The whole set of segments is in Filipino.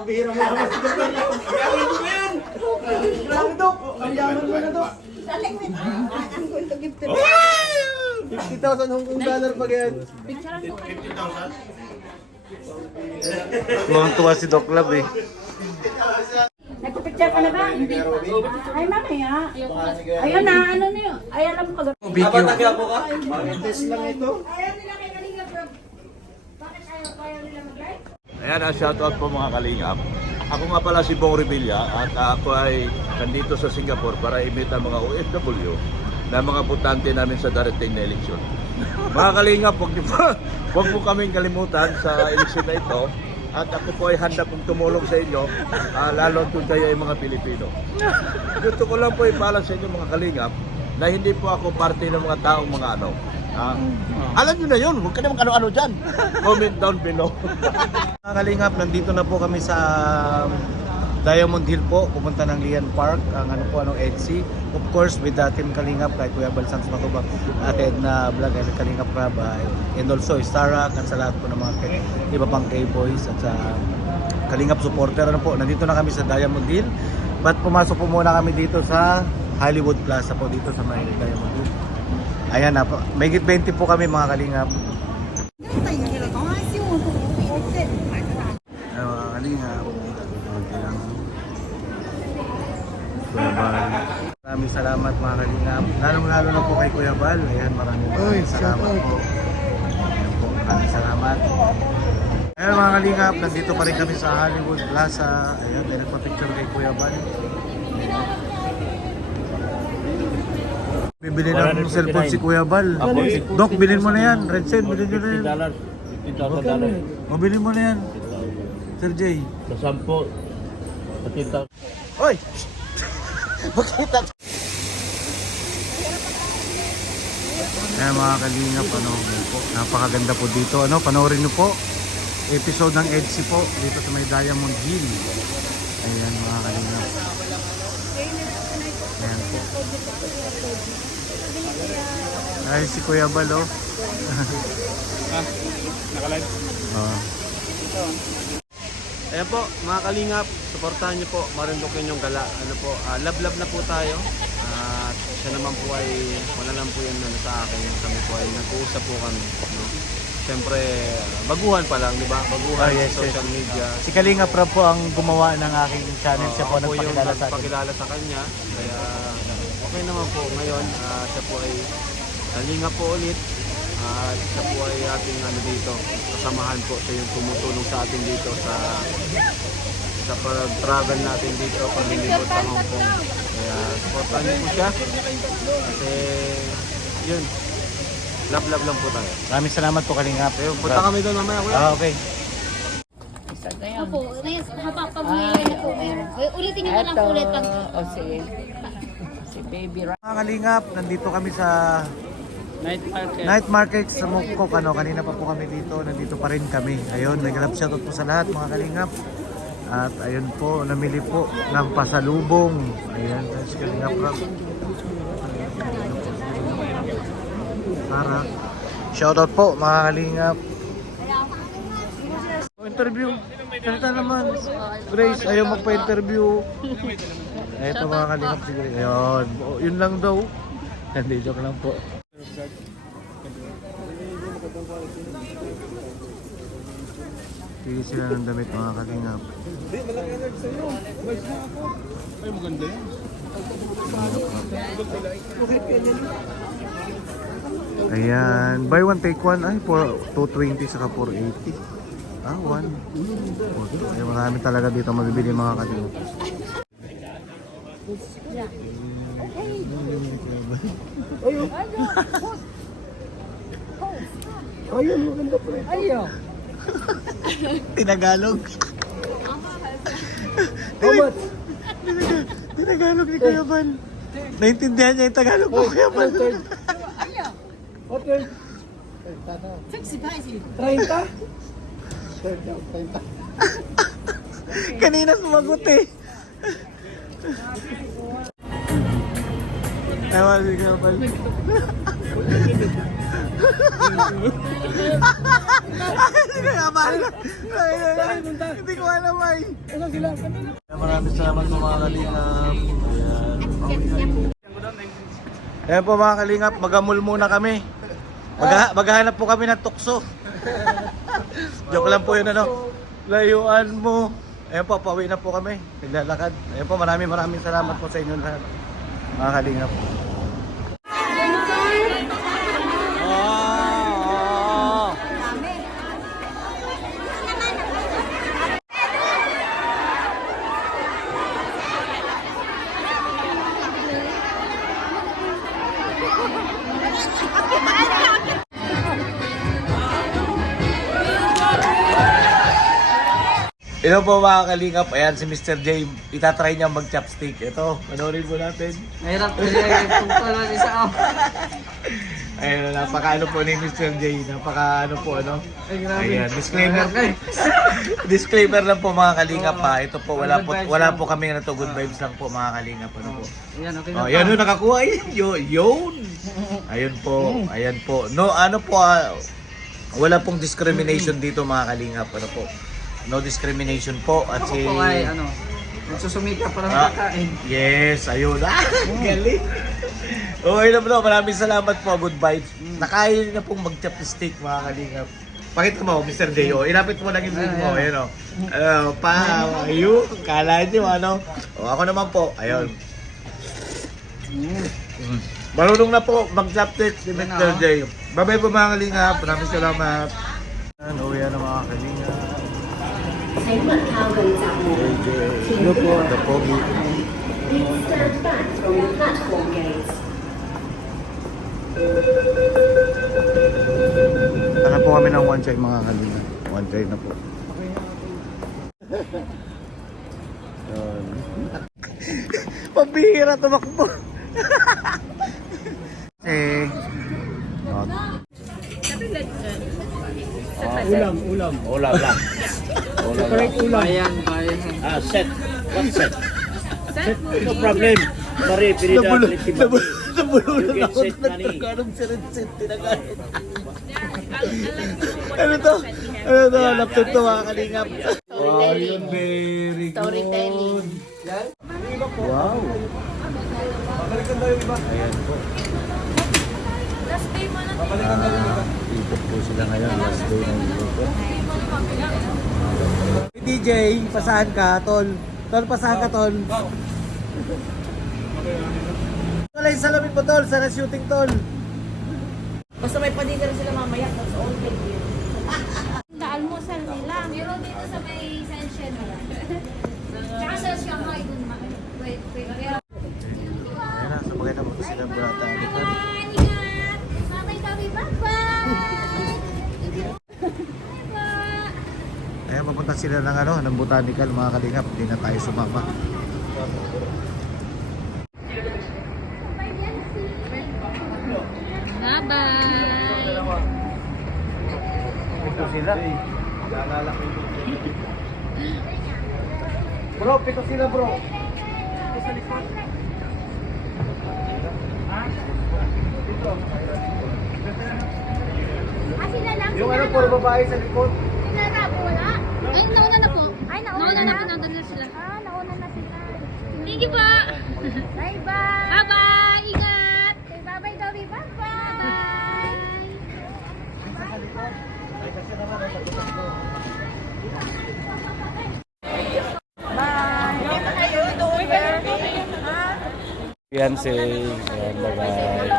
Pambihira mo naman si Dok. Yaman mo na yan! Grabe, Dok! Ang yaman mo na, Dok! I'm going to give to them. 50,000 Hong Kong dollar pa yan. 50,000? Tuwang-tuwa si Doc Love eh. Nagpipicture ka na ba? Hindi. Ay, mamaya. Ayun na, ano na yun? Ay, alam ko. Dapat nagyapo ka? Test lang ito. Ayaw nila kay Kalinga, bro. Bakit ayaw nila mag-live? Ayan, shoutout po mga kalingap. Ako nga pala si Bong Revilla at ako ay nandito sa Singapore para i-meet ang mga OFW na mga butante namin sa darating na eleksyon. Mga kalingap, huwag po kaming kalimutan sa eleksyon na ito at ako po ay handa pong tumulong sa inyo, lalo kung kayo ay mga Pilipino. Gusto ko lang po ipaalam sa inyo mga kalingap na hindi po ako parte ng mga taong mga ano. Alam nyo na yun, huwag ka naman ano-ano dyan. Comment down below. Mga kalingap, nandito na po kami sa Diamond Hill po, pupunta ng Lian Park, ang ano po, EDSI. Of course, with the team Kalingap, kay Kuya Balsans Matubang, Ate Edna Vlog, and Kalingap Raba, and also Starak, at sa lahat po ng mga iba pang K-Boys, at sa Kalingap supporter. Ano po, nandito na kami sa Diamond Hill, but pumasok po muna kami dito sa Hollywood Plaza po, dito sa may Diamond Hill. Ayan na po, may 20 po kami mga Kalingap. Mga Kalingap. Kuya Bal. Maraming salamat mga Kalingap. Lalong-lalo na po kay Kuya Bal. Ayan, maraming salamat po. Ayan po, maraming salamat. Ayan mga Kalingap, nandito pa rin kami sa Hollywood Plaza. Ayan, may nagpa-picture kay Kuya Bal. Bibili ng cellphone si Kuya Bal. Dok, bilhin mo na yan. Red Sen, bilhin nyo na yan. $50,000. O, bilhin mo na yan. Sir Jay. Sa 10, sa 10,000. Oy! Makita. Ayan mga Kalingap, ano po, napakaganda po dito. Ano, panoorin niyo po episode ng EDSI po dito sa may Diamond Hill. Ayan mga Kalingap. Ayan po. Ay si Kuya Balo. Nakalive? Ayan po, mga Kalingap, supportahan niyo po Marinduque yung gala. Ano po, love-love na po tayo. At siya naman po ay, wala lang po yan na sa akin. Kami po ay nag-uusap po kami. No? Siyempre, baguhan pa lang, di ba? Baguhan Yes, sa social media. Si Kalingap Rob po ang gumawa ng aking channel. Siya po Ako yung nagpakilala sa akin. nagpakilala sa kanya. Kaya, okay naman po. Ngayon, siya po ay Kalingap po ulit. At siya po ay ating dito, kasamahan po siya yung tumutulong sa atin dito sa pag-travel natin dito, paglilibot sa Hong Kong. Kaya supportan niyo po siya kasi yun, love lang po tayo. Maraming salamat po Kalingap. Punta kami doon mamaya, kuya. Okay. Opo, habang pag may na po meron. Ulitin niyo na lang po ulit pag... O sige. Si Baby Ra. Mga Kalingap, nandito kami sa Night Market sa Mukok. Ano, kanina pa po kami dito, nandito pa rin kami. Ayun, nag-love shoutout po sa lahat mga Kalingap. At ayun po, namili po ng pasalubong. Ayan, si Kalingap Rob. Tara. Shoutout po mga Kalingap. Interview. Salita naman. Grace, ayaw magpa-interview. Ito mga Kalingap si Grace. Ayun, yun lang daw. Hindi, joke lang po. Pili sila ng damit mga Kalingap. Hindi, malaki alert sa'yo. Boys na ako. Ay, maganda yan. Ayan, buy one take one. Ay, 220 saka 480. Ah, 1. Ay, marami talaga dito mabibili mga Kalingap. Ayun, maganda pa rin. Ayo. Tinagalog. How much? Tinagalog ni Kuya Van. Naintindihan niya yung Tagalog ko Kuya Van. Okay. 30? 30. Kanina sumagot eh. Ewan si Kuya Van. Hindi ko alam ay. Maraming salamat po mga kalingap. Ayan po mga kalingap, magamul muna kami. Maghahanap po kami ng tukso. Joke lang po yun ano. Layuan mo. Ayan po, pauwi na po kami. Naglalakad. Ayan po, maraming salamat po sa inyo lahat. Mga kalingap. Ito po mga kalingap, ayan si Mr. J, itatry niya mag-chopstick. Ito, panoorin po natin. Mahirap kasi kung pala isa ako. Ayan, napaka-ano po ni Mr. J, napaka-ano po ano. Ay, grabe. Ayan, disclaimer. Disclaimer lang po mga kalingap ha. Ito po, wala po kami na to, good vibes lang po mga kalingap. Ano po. Ayan, okay na. Oh, yan o, nakakuha yun. Ayun po. No, ano po, wala pong discrimination dito mga kalingap. Ano po. No discrimination po at si Ako po ay, nagsusumika para makakain. yes, ayun. Galing. Okay na bro, maraming salamat po. Good vibes. Nakain na pong mag-chopstick mga kalingap. Pakita mo, Mr. J. Inapit mo lang yung video mo. Ayun o. Ayun. Kala nyo ano. Ako naman po. Ayun. Marunong na po mag-chopstick si Mr. J. Bye-bye po mga kalingap. Maraming salamat. Ano yan ang mga kalingap. Ano po, the pogi. Sana po kami ng one chai mga kalina. One chai na po. Pambihira tumakbo. Ulam lang. Bayan. Set. What set? Set. No problem. Sorry, pinida. Nabulungan ako. Set money. Nagkaroon si Rinsit. Tinagamit. Ano to? Ano to? Laptop to mga kalingap. Wow, yun. Very good. Storytelling. Wow. Ayan po. Ikot po sila ngayon. Last day ng ikot po. DJ, pasahan ka, tol. Tol, pasahan ka, tol. Wala yung salamin po, tol. Sana shooting, tol. Basta may padidara sila mamaya. That's all they do. Almusal nila. Meron dito sa may Saint-Chen. Tsaka sa Shanghai dun. Wait. Ayan na, sabagay na po sila burata. Ingat! Mamay kami, bye-bye! Ayan, papunta sila ng ano, ng botanical mga kalingap. Hindi na tayo sumama. Bye-bye! Ito sila. Bro, pito sila bro. Sila lang, Yung ano po, babae sa likod. sila na po, wala? Ay, nauna na po. Nauna na po, nauna na sila. Nauna na sila. Thank you po! Bye-bye! Bye-bye! Ingat! Bye-bye, Dobby! Bye-bye! Fiancé. Ayan, bye-bye.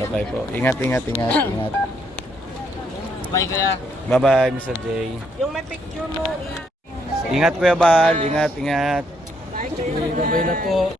Bye-bye po. Ingat. Bye kaya. Bye-bye, Mr. J. Yung may picture mo, Ingat, Kuya Bal. Ingat. Bye na po.